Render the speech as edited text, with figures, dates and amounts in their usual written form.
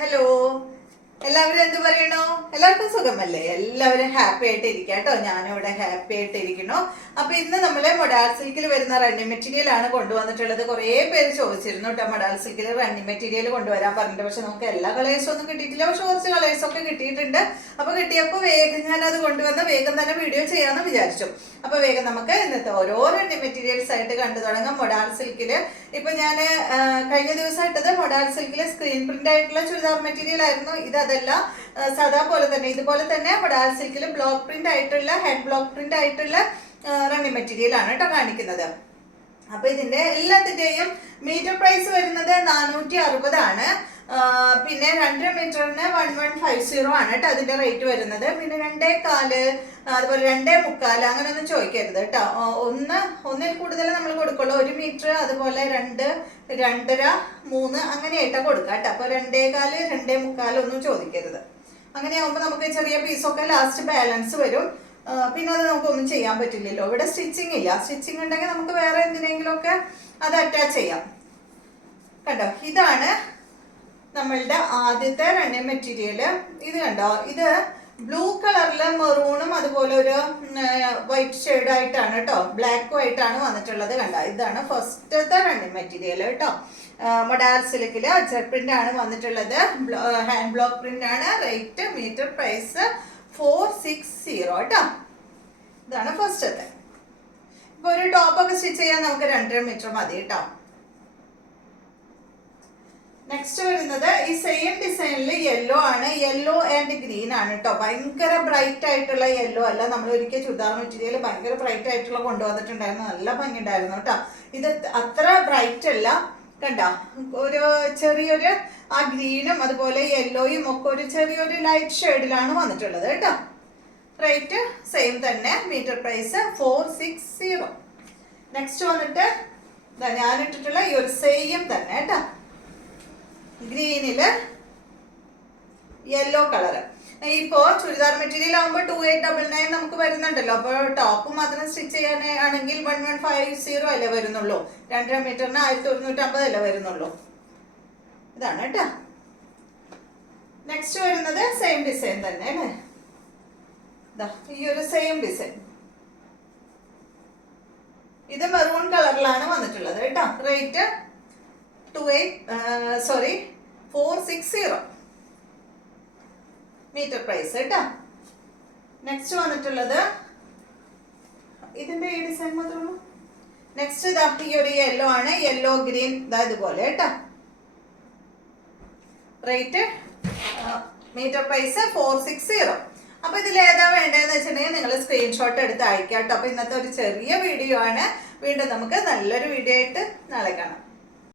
Hello, എല്ലാവരും എന്ത് പറയണോ? എല്ലാവർക്കും സുഖമല്ലേ? എല്ലാവരും ഹാപ്പി ആയിട്ട് ഇരിക്കുക കേട്ടോ. ഞാനിവിടെ ഹാപ്പി ആയിട്ട് ഇരിക്കുന്നു. അപ്പൊ ഇന്ന് നമ്മള് മൊഡാൾ സിൽക്കിൽ വരുന്ന റണ്ണിങ് മെറ്റീരിയൽ ആണ് കൊണ്ടുവന്നിട്ടുള്ളത്. കുറേ പേര് ചോദിച്ചിരുന്നു കേട്ടോ മൊഡാൾ സിൽക്കിൽ റണ്ണിങ് മെറ്റീരിയൽ കൊണ്ടുവരാൻ പറഞ്ഞിട്ട്. പക്ഷെ നമുക്ക് എല്ലാ കളേഴ്സും ഒന്നും കിട്ടിയിട്ടില്ല. പക്ഷെ കുറച്ച് കളേഴ്സ് ഒക്കെ കിട്ടിയിട്ടുണ്ട്. അപ്പൊ കിട്ടിയപ്പോൾ വേഗം ഞാനത് കൊണ്ടുവന്ന് വേഗം തന്നെ വീഡിയോ ചെയ്യാമെന്ന് വിചാരിച്ചു. അപ്പൊ വേഗം നമുക്ക് ഇന്നത്തെ ഓരോ റണ്ണിങ് മെറ്റീരിയൽസ് ആയിട്ട് കണ്ടു തുടങ്ങാം. മൊഡാൾ സിൽക്കില് ഇപ്പൊ ഞാൻ കഴിഞ്ഞ ദിവസം ഇട്ടത് മൊഡാൾ സിൽക്കില് സ്ക്രീൻ പ്രിന്റ് ആയിട്ടുള്ള ചുരിദാർ മെറ്റീരിയൽ ആയിരുന്നു. അതല്ല, സാധാ പോലെ തന്നെ ഇതുപോലെ തന്നെ മൊഡാൾ സിൽക്കിൽ ബ്ലോക്ക് പ്രിന്റ് ആയിട്ടുള്ള ഹാൻഡ് ബ്ലോക്ക് പ്രിന്റ് ആയിട്ടുള്ള റണ്ണിങ് മെറ്റീരിയൽ ആണ് കേട്ടോ കാണിക്കുന്നത്. അപ്പൊ ഇതിന്റെ എല്ലാത്തിന്റെയും മീറ്റർ പ്രൈസ് വരുന്നത് 460 ആണ്. പിന്നെ 2.5 മീറ്ററിന് 1150 ആണ് കേട്ടോ അതിന്റെ റേറ്റ് വരുന്നത്. പിന്നെ 2.4 അതുപോലെ 2.25 അങ്ങനെയൊന്നും ചോദിക്കരുത് കേട്ടോ. ഒന്നിൽ കൂടുതൽ നമ്മൾ കൊടുക്കുള്ളൂ. 1 മീറ്റർ അതുപോലെ 2, 2.5, 3 അങ്ങനെയായിട്ടാണ് കൊടുക്കുക കേട്ടോ. അപ്പൊ 2.4, 2.25 ഒന്നും ചോദിക്കരുത്. അങ്ങനെയാകുമ്പോൾ നമുക്ക് ചെറിയ പീസൊക്കെ ലാസ്റ്റ് ബാലൻസ് വരും. പിന്നെ അത് നമുക്കൊന്നും ചെയ്യാൻ പറ്റില്ലല്ലോ. ഇവിടെ സ്റ്റിച്ചിങ് ഇല്ല. സ്റ്റിച്ചിങ് ഉണ്ടെങ്കിൽ നമുക്ക് വേറെ എന്തിനെങ്കിലും ഒക്കെ അത് അറ്റാച്ച് ചെയ്യാം. കണ്ടോ, ഇതാണ് നമ്മളുടെ ആദ്യത്തെ റണ്ണിങ് മെറ്റീരിയൽ. ഇത് കണ്ടോ, ഇത് ബ്ലൂ കളറില് മെറൂണും അതുപോലെ ഒരു വൈറ്റ് ഷെയ്ഡ് ആയിട്ടാണ് കേട്ടോ, ബ്ലാക്കും ആയിട്ടാണ് വന്നിട്ടുള്ളത്. കണ്ടോ, ഇതാണ് ഫസ്റ്റത്തെ റണ്ണിങ് മെറ്റീരിയൽ കേട്ടോ. മൊഡാൾ സിൽക്കില് അജർ പ്രിന്റ് ആണ് വന്നിട്ടുള്ളത്. ഹാൻഡ് ബ്ലോക്ക് പ്രിന്റ് ആണ്. റേറ്റ് മീറ്റർ പ്രൈസ് 460 കേട്ടോ. ഇതാണ് ഫസ്റ്റത്തെ. ഇപ്പൊ ഒരു ടോപ്പൊക്കെ സ്റ്റിച്ച് ചെയ്യാൻ നമുക്ക് 2.5 മീറ്റർ മതി കേട്ടോ. നെക്സ്റ്റ് വരുന്നത് ഈ സെയിം ഡിസൈനിൽ യെല്ലോ ആണ്. യെല്ലോ ആൻഡ് ഗ്രീൻ ആണ് കേട്ടോ. ഭയങ്കര ബ്രൈറ്റ് ആയിട്ടുള്ള യെല്ലോ അല്ല. നമ്മൾ ഒരിക്കൽ ചുരിദാർ മെറ്റീരിയൽ ഭയങ്കര ബ്രൈറ്റ് ആയിട്ടുള്ള കൊണ്ടുവന്നിട്ടുണ്ടായിരുന്നു. നല്ല ഭംഗിയുണ്ടായിരുന്നു കേട്ടോ. ഇത് അത്ര ബ്രൈറ്റ് അല്ല. കണ്ട, ഒരു ചെറിയൊരു ആ ഗ്രീനും അതുപോലെ യെല്ലോയും ഒക്കെ ഒരു ചെറിയൊരു ലൈറ്റ് ഷെയ്ഡിലാണ് വന്നിട്ടുള്ളത് കേട്ടോ. റേറ്റ് സെയിം തന്നെ. Meter price 460. നെക്സ്റ്റ് വന്നിട്ട് ഞാൻ ഇട്ടിട്ടുള്ള ഈ ഒരു സെയിം തന്നെ കേട്ടോ, ഗ്രീനില് യെല്ലോ കളറ്. ഇപ്പോ ചുരിദാർ മെറ്റീരിയൽ ആകുമ്പോൾ 2899 നമുക്ക് വരുന്നുണ്ടല്ലോ. അപ്പോൾ ടോപ്പ് മാത്രം സ്റ്റിച്ച് ചെയ്യാനാണെങ്കിൽ 1150 അല്ലേ വരുന്നുള്ളൂ. 2.5 മീറ്ററിന് 1150 അല്ലേ വരുന്നുള്ളൂ. ഇതാണ് കേട്ടോ. നെക്സ്റ്റ് വരുന്നത് സെയിം ഡിസൈൻ തന്നെ അല്ലേ. ഈ ഒരു സെയിം ഡിസൈൻ. ഇത് മെറൂൺ കളറിലാണ് വന്നിട്ടുള്ളത് കേട്ടോ. റേറ്റ് 460 മീറ്റർ പ്രൈസ് കേട്ടോ. നെക്സ്റ്റ് വന്നിട്ടുള്ളത് ഇതിന്റെ ഈ ഡിസൈൻ മാത്രമേ. നെക്സ്റ്റ് ഇതാ ഈ ഒരു യെല്ലോ ആണ്. യെല്ലോ ഗ്രീൻ ഇതുപോലെ കേട്ടോ. Rate meter price 460. അപ്പൊ ഇതിൽ ഏതാ വേണ്ടതെന്ന് വെച്ചിട്ടുണ്ടെങ്കിൽ നിങ്ങൾ സ്ക്രീൻഷോട്ട് എടുത്ത് അയക്കാം കേട്ടോ. അപ്പൊ ഇന്നത്തെ ഒരു ചെറിയ വീഡിയോ ആണ്. വീണ്ടും നമുക്ക് നല്ലൊരു വീഡിയോ ആയിട്ട് നാളെ കാണാം.